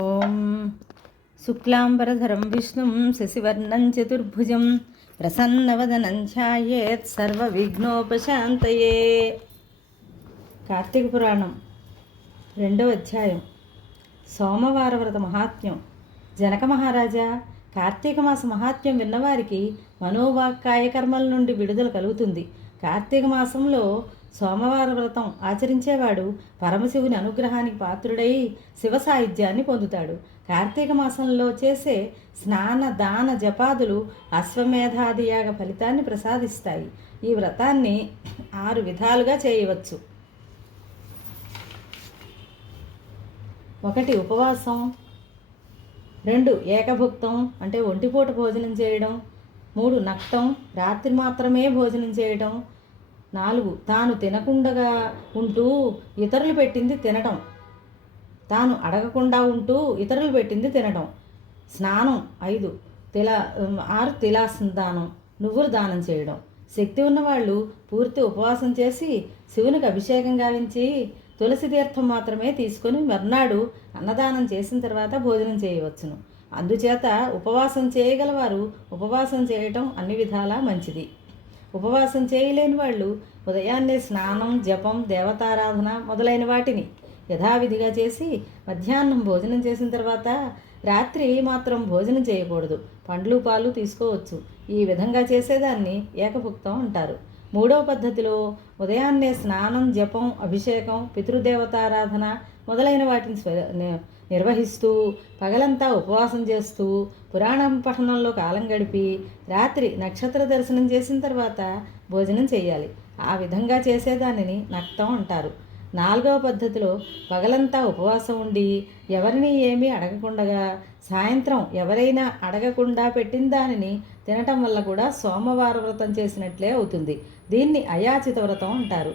ఓం శుక్లాంబరధరం విష్ణుం శశివర్ణం చతుర్భుజం ప్రసన్నవదనం ధ్యాయేత్ సర్వవిఘ్నోపశాంతయే. కార్తీక పురాణం 2వ అధ్యాయం. సోమవార వ్రత మహాత్మ్యం. జనక మహారాజా, కార్తీక మాస మహాత్మ్యం విన్నవారికి మనోవాక్కాయ కర్మల నుండి విడుదల కలుగుతుంది. కార్తీక మాసంలో సోమవార వ్రతం ఆచరించేవాడు పరమశివుని అనుగ్రహానికి పాత్రుడై శివ సాయుధ్యాన్ని పొందుతాడు. కార్తీక మాసంలో చేసే స్నాన దాన జపాదులు అశ్వమేధాది యాగ ఫలితాన్ని ప్రసాదిస్తాయి. ఈ వ్రతాన్ని 6 విధాలుగా చేయవచ్చు. 1. ఉపవాసం. 2. ఏకభుక్తం అంటే ఒంటిపూట భోజనం చేయడం. 3. నక్తం రాత్రి మాత్రమే భోజనం చేయడం. 4. తాను తినకుండా ఉంటూ ఇతరులు పెట్టింది తినటం. తాను అడగకుండా ఉంటూ ఇతరులు పెట్టింది తినటం. స్నానం. 5. 6. తిలాసందానం నువ్వులు దానం చేయడం. శక్తి ఉన్నవాళ్ళు పూర్తి ఉపవాసం చేసి శివునికి అభిషేకం గావించి తులసి తీర్థం మాత్రమే తీసుకొని మర్నాడు అన్నదానం చేసిన తర్వాత భోజనం చేయవచ్చును. అందుచేత ఉపవాసం చేయగలవారు ఉపవాసం చేయటం అన్ని విధాలా మంచిది. ఉపవాసం చేయలేని వాళ్ళు ఉదయాన్నే స్నానం, జపం, దేవతారాధన మొదలైన వాటిని యథావిధిగా చేసి మధ్యాహ్నం భోజనం చేసిన తర్వాత రాత్రి మాత్రం భోజనం చేయకూడదు. పండ్లు పాలు తీసుకోవచ్చు. ఈ విధంగా చేసేదాన్ని ఏకభుక్తం అంటారు. 3వ పద్ధతిలో ఉదయాన్నే స్నానం, జపం, అభిషేకం, పితృదేవతారాధన మొదలైన వాటిని నిర్వహిస్తూ పగలంతా ఉపవాసం చేస్తూ పురాణం పఠనంలో కాలం గడిపి రాత్రి నక్షత్ర దర్శనం చేసిన తర్వాత భోజనం చేయాలి. ఆ విధంగా చేసేదానిని నక్తం అంటారు. 4వ పద్ధతిలో పగలంతా ఉపవాసం ఉండి ఎవరిని ఏమీ అడగకుండగా సాయంత్రం ఎవరైనా అడగకుండా పెట్టిన దానిని తినటం వల్ల కూడా సోమవార వ్రతం చేసినట్లే అవుతుంది. దీన్ని అయాచిత వ్రతం అంటారు.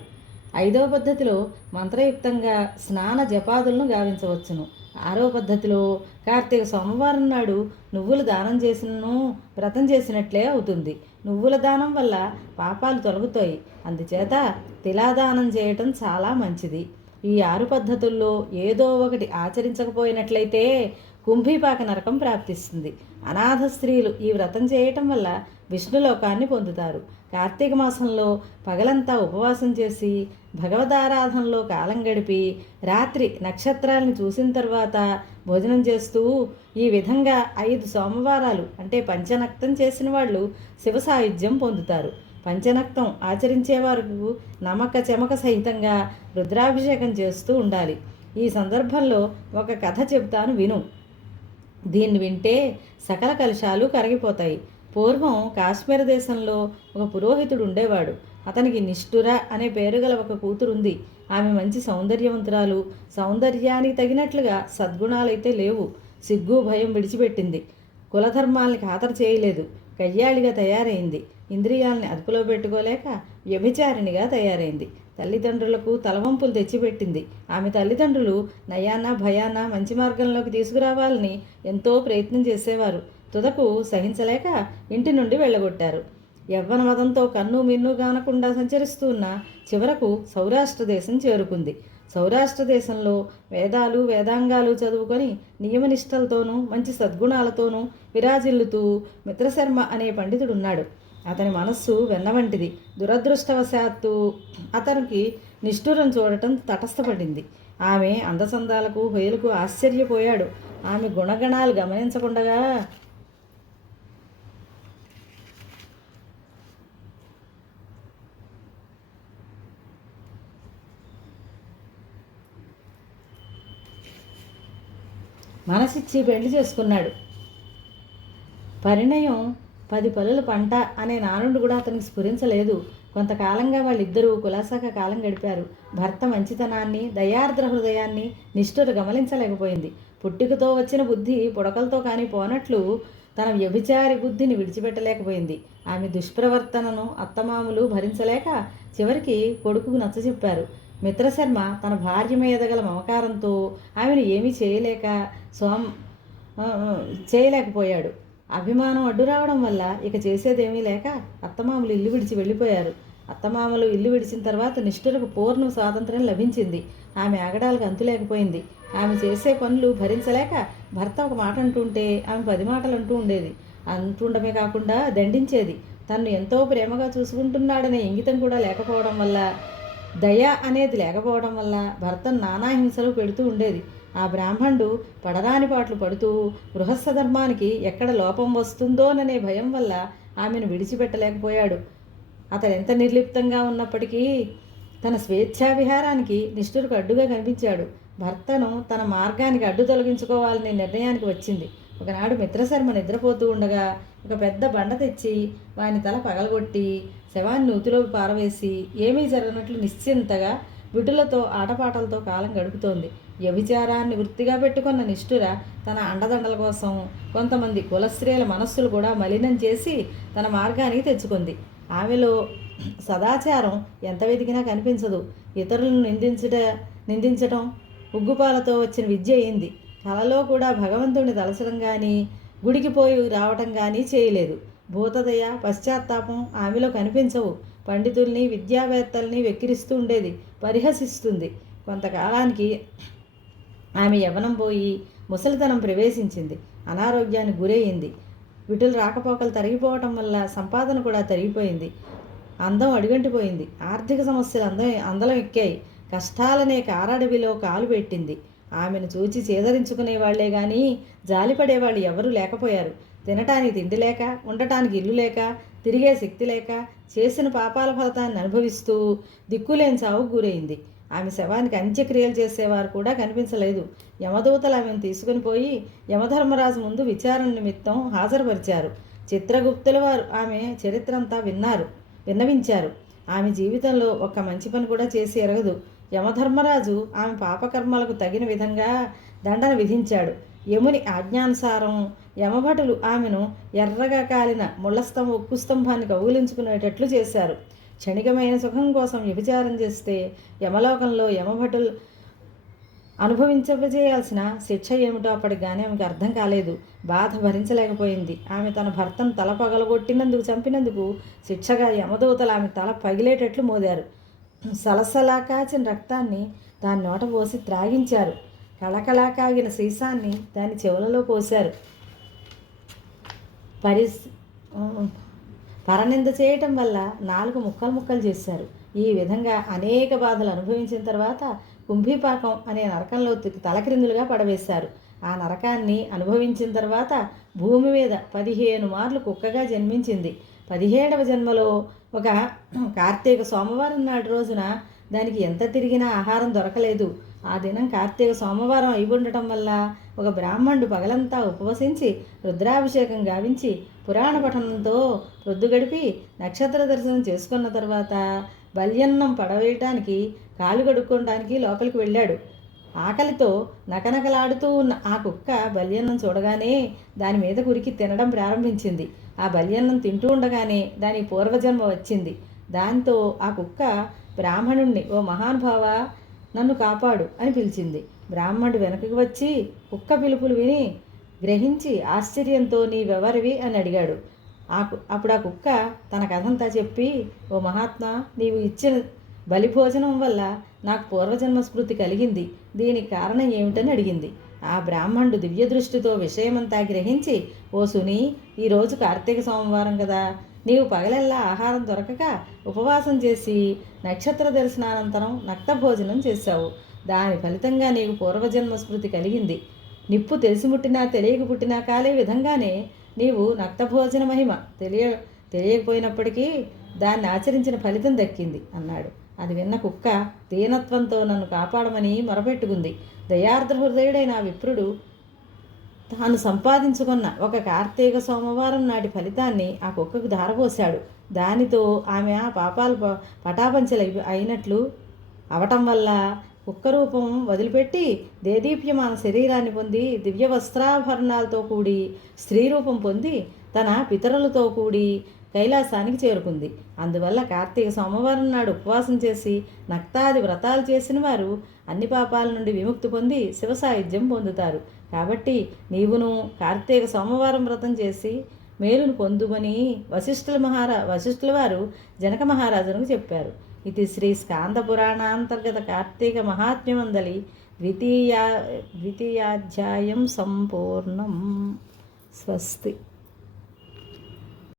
5వ పద్ధతిలో మంత్రయుక్తంగా స్నాన జపాదులను గావించవచ్చును. 6వ పద్ధతిలో కార్తీక సోమవారం నాడు నువ్వులు దానం చేసినను వ్రతం చేసినట్లే అవుతుంది. నువ్వుల దానం వల్ల పాపాలు తొలగుతాయి. అందుచేత తిలాదానం చేయటం చాలా మంచిది. ఈ 6 పద్ధతుల్లో ఏదో ఒకటి ఆచరించకపోయినట్లయితే కుంభీపాక నరకం ప్రాప్తిస్తుంది. అనాథ స్త్రీలు ఈ వ్రతం చేయటం వల్ల విష్ణులోకాన్ని పొందుతారు. కార్తీక మాసంలో పగలంతా ఉపవాసం చేసి భగవదారాధనలో కాలం గడిపి రాత్రి నక్షత్రాలను చూసిన తర్వాత భోజనం చేస్తూ ఈ విధంగా 5 సోమవారాలు అంటే పంచనక్తం చేసిన వాళ్ళు శివ సాయుధ్యం పొందుతారు. పంచనక్తం ఆచరించేవారు నమక చెమక సహితంగా రుద్రాభిషేకం చేస్తూ ఉండాలి. ఈ సందర్భంలో ఒక కథ చెబుతాను, విను. దీన్ని వింటే సకల కలుషాలు కరిగిపోతాయి. పూర్వం కాశ్మీర దేశంలో ఒక పురోహితుడు ఉండేవాడు. అతనికి నిష్ఠుర అనే పేరు గల ఒక కూతురుంది. ఆమె మంచి సౌందర్యవంతురాలు. సౌందర్యానికి తగినట్లుగా సద్గుణాలైతే లేవు. సిగ్గు భయం విడిచిపెట్టింది. కులధర్మాల్ని ఖాతరు చేయలేదు. కయ్యాళిగా తయారైంది. ఇంద్రియాల్ని అదుపులో పెట్టుకోలేక వ్యభిచారిణిగా తయారైంది. తల్లిదండ్రులకు తలవంపులు తెచ్చిపెట్టింది. ఆమె తల్లిదండ్రులు నయాన భయాన మంచి మార్గంలోకి తీసుకురావాలని ఎంతో ప్రయత్నం చేసేవారు. తుదకు సహించలేక ఇంటి నుండి వెళ్ళగొట్టారు. యవ్వన మదంతో కన్ను మిన్ను కానకుండా సంచరిస్తూ ఉన్న చివరకు సౌరాష్ట్ర దేశం చేరుకుంది. సౌరాష్ట్ర దేశంలో వేదాలు వేదాంగాలు చదువుకొని నియమనిష్టలతోనూ మంచి సద్గుణాలతోనూ విరాజిల్లుతూ మిత్రశర్మ అనే పండితుడున్నాడు. అతని మనస్సు వెన్నవంటిది. దురదృష్టవశాత్తు అతనికి నిష్ఠురం చూడటం తటస్థపడింది. ఆమె అందచందాలకు హొయలకు ఆశ్చర్యపోయాడు. ఆమె గుణగణాలు గమనించకుండగా మనసిచ్చి పెళ్లి చేసుకున్నాడు. పరిణయం 10 పలుల పంట అనే నానుడు కూడా అతనికి స్ఫురించలేదు. కొంతకాలంగా వాళ్ళిద్దరూ కులాసాగా కాలం గడిపారు. భర్త మంచితనాన్ని, దయార్ద్ర హృదయాన్ని నిష్ఠుర గమనించలేకపోయింది. పుట్టుకతో వచ్చిన బుద్ధి పుడకలతో కానీ పోనట్లు తన వ్యభిచారి బుద్ధిని విడిచిపెట్టలేకపోయింది. ఆమె దుష్ప్రవర్తనను అత్తమామలు భరించలేక చివరికి కొడుకుకు నచ్చచెప్పారు. మిత్రశర్మ తన భార్య మీద గల మమకారంతో ఆమెను ఏమీ చేయలేకపోయాడు. అభిమానం అడ్డు రావడం వల్ల ఇక చేసేదేమీ లేక అత్తమామలు ఇల్లు విడిచి వెళ్ళిపోయారు. అత్తమామలు ఇల్లు విడిచిన తర్వాత నిష్ఠురకు పూర్ణ స్వాతంత్రం లభించింది. ఆమె ఆగడాలకు అంతులేకపోయింది. ఆమె చేసే పనులు భరించలేక భర్త ఒక మాట అంటుంటే ఆమె 10 మాటలు అంటూ ఉండేది. అంటుండమే కాకుండా దండించేది. తన్ను ఎంతో ప్రేమగా చూసుకుంటున్నాడనే ఇంగితం కూడా లేకపోవడం వల్ల, దయ అనేది లేకపోవడం వల్ల భర్తను నానా హింసలు పెడుతూ ఉండేది. ఆ బ్రాహ్మణుడు పడరాని పాటలు పడుతూ గృహస్థ ధర్మానికి ఎక్కడ లోపం వస్తుందోననే భయం వల్ల ఆమెను విడిచిపెట్టలేకపోయాడు. అతడెంత నిర్లిప్తంగా ఉన్నప్పటికీ తన స్వేచ్ఛా విహారానికి నిష్ఠురకు అడ్డుగా కనిపించాడు. భర్తను తన మార్గానికి అడ్డు తొలగించుకోవాలనే నిర్ణయానికి వచ్చింది. ఒకనాడు మిత్రశర్మ నిద్రపోతూ ఉండగా ఒక పెద్ద బండ తెచ్చి వాని తల పగలగొట్టి శవాన్ని నూతిలోకి పారవేసి ఏమీ జరగనట్లు నిశ్చింతగా విటులతో ఆటపాటలతో కాలం గడుపుతోంది. వ్యభిచారాన్ని వృత్తిగా పెట్టుకున్న నిష్ఠుర తన అండదండల కోసం కొంతమంది కులస్త్రీల మనస్సులు కూడా మలినం చేసి తన మార్గానికి తెచ్చుకుంది. ఆమెలో సదాచారం ఎంత వెతికినా కనిపించదు. ఇతరులను నిందించటం ఉగ్గుపాలతో వచ్చిన విద్య అయింది. కలలో కూడా భగవంతుడిని తలచడం కానీ గుడికి పోయి రావటం కానీ చేయలేదు. భూతదయ పశ్చాత్తాపం ఆమెలో కనిపించవు. పండితుల్ని విద్యావేత్తల్ని వెక్కిరిస్తూ ఉండేది, పరిహసిస్తుంది. కొంతకాలానికి ఆమె యవ్వనం పోయి ముసలితనం ప్రవేశించింది. అనారోగ్యానికి గురయింది. విటులు రాకపోకలు తరిగిపోవటం వల్ల సంపాదన కూడా తరిగిపోయింది. అందం అడుగంటిపోయింది. ఆర్థిక సమస్యలు అందలం ఎక్కాయి. కష్టాలనే కారడవిలో కాలు పెట్టింది. ఆమెను చూచి చేదరించుకునే వాళ్లే కానీ జాలిపడేవాళ్ళు ఎవరూ లేకపోయారు. తినటానికి తిండి లేక, ఉండటానికి ఇల్లు లేక, తిరిగే శక్తి లేక, చేసిన పాపాల ఫలితాన్ని అనుభవిస్తూ దిక్కులేని చావుకు గురైంది. ఆమె శవానికి అంత్యక్రియలు చేసేవారు కూడా కనిపించలేదు. యమదూతలు ఆమెను తీసుకుని పోయి యమధర్మరాజు ముందు విచారణ నిమిత్తం హాజరుపరిచారు. చిత్రగుప్తుల వారు ఆమె చరిత్రంతా విన్నవించారు. ఆమె జీవితంలో ఒక్క మంచి పని కూడా చేసి ఎరగదు. యమధర్మరాజు ఆమె పాపకర్మలకు తగిన విధంగా దండన విధించాడు. యముని ఆజ్ఞానుసారం యమభటులు ఆమెను ఎర్రగా కాలిన ఉక్కు స్తంభాన్ని కౌగిలించుకునేటట్లు చేశారు. క్షణికమైన సుఖం కోసం వ్యభిచారం చేస్తే యమలోకంలో యమభటులు అనుభవించజేయాల్సిన శిక్ష ఏమిటో అప్పటికి కానీ ఆమెకు అర్థం కాలేదు. బాధ భరించలేకపోయింది. ఆమె తన భర్తను తల పగలగొట్టినందుకు, చంపినందుకు శిక్షగా యమదూతలు ఆమె తల పగిలేటట్లు మోదారు. సలసలా కాచిన రక్తాన్ని దాని నోట పోసి త్రాగించారు. కళకళా కాగిన సీసాన్ని దాని చెవులలో పోశారు. పరనింద చేయటం వల్ల 4 ముక్కలు చేశారు. ఈ విధంగా అనేక బాధలు అనుభవించిన తర్వాత కుంభీపాకం అనే నరకంలో తలక్రిందులుగా పడవేశారు. ఆ నరకాన్ని అనుభవించిన తర్వాత భూమి మీద 15 మార్లు కుక్కగా జన్మించింది. 17వ జన్మలో ఒక కార్తీక సోమవారం నాటి రోజున దానికి ఎంత తిరిగినా ఆహారం దొరకలేదు. ఆ దినం కార్తీక సోమవారం అయి ఉండటం వల్ల ఒక బ్రాహ్మణుడు పగలంతా ఉపవసించి రుద్రాభిషేకం గావించి పురాణ పఠనంతో ప్రొద్దు గడిపి నక్షత్ర దర్శనం చేసుకున్న తర్వాత బల్యన్నం పడవేయటానికి కాలు కడుక్కోవడానికి లోపలికి వెళ్ళాడు. ఆకలితో నకనకలాడుతూ ఉన్న ఆ కుక్క బల్యన్నం చూడగానే దాని మీద కురికి తినడం ప్రారంభించింది. ఆ బల్యన్నం తింటూ ఉండగానే దాని పూర్వజన్మ వచ్చింది. దాంతో ఆ కుక్క బ్రాహ్మణుణ్ణి, ఓ మహానుభావ, నన్ను కాపాడు అని పిలిచింది. బ్రాహ్మణుడు వెనక్కి వచ్చి కుక్క పిలుపులు విని గ్రహించి ఆశ్చర్యంతో నీవెవరివి అని అడిగాడు. అప్పుడు ఆ కుక్క తన కథంతా చెప్పి, ఓ మహాత్మా, నీవు ఇచ్చిన బలిభోజనం వల్ల నాకు పూర్వజన్మ స్మృతి కలిగింది. దీనికి కారణం ఏమిటని అడిగింది. ఆ బ్రాహ్మణుడు దివ్య దృష్టితో విషయమంతా గ్రహించి, ఓ సుని, ఈరోజు కార్తీక సోమవారం కదా, నీవు పగలెల్లా ఆహారం దొరకక ఉపవాసం చేసి నక్షత్ర దర్శనానంతరం నక్త భోజనం చేశావు. దాని ఫలితంగా నీకు పూర్వజన్మ స్మృతి కలిగింది. నిప్పు తెలిసి ముట్టినా తెలియక పుట్టినా కాలే విధంగానే నీవు నక్తభోజన మహిమ తెలియకపోయినప్పటికీ దాన్ని ఆచరించిన ఫలితం దక్కింది అన్నాడు. అది విన్న కుక్క దీనత్వంతో నన్ను కాపాడమని మొరపెట్టుకుంది. దయార్ద్ర హృదయుడైన విప్రుడు తాను సంపాదించుకున్న ఒక కార్తీక సోమవారం నాటి ఫలితాన్ని ఆ కుక్కకు ధారపోశాడు. దానితో ఆమె ఆ పాపాలు పటాపంచలు అయినట్లు అవటం వల్ల కుక్క రూపం వదిలిపెట్టి దేదీప్యమాన శరీరాన్ని పొంది దివ్య వస్త్రాభరణాలతో కూడి స్త్రీ రూపం పొంది తన పితరులతో కూడి కైలాసానికి చేరుకుంది. అందువల్ల కార్తీక సోమవారం నాడు ఉపవాసం చేసి నక్తాది వ్రతాలు చేసిన వారు అన్ని పాపాల నుండి విముక్తి పొంది శివ సాయుధ్యం పొందుతారు. కాబట్టి నీవును కార్తీక సోమవారం వ్రతం చేసి మేలును పొందుమని వశిష్ఠుల వారు జనక మహారాజునకు చెప్పారు. ఇది శ్రీ స్కాంద పురాణాంతర్గత కార్తీక మహాత్మ్యమందలి ద్వితీయాధ్యాయం సంపూర్ణం. స్వస్తి.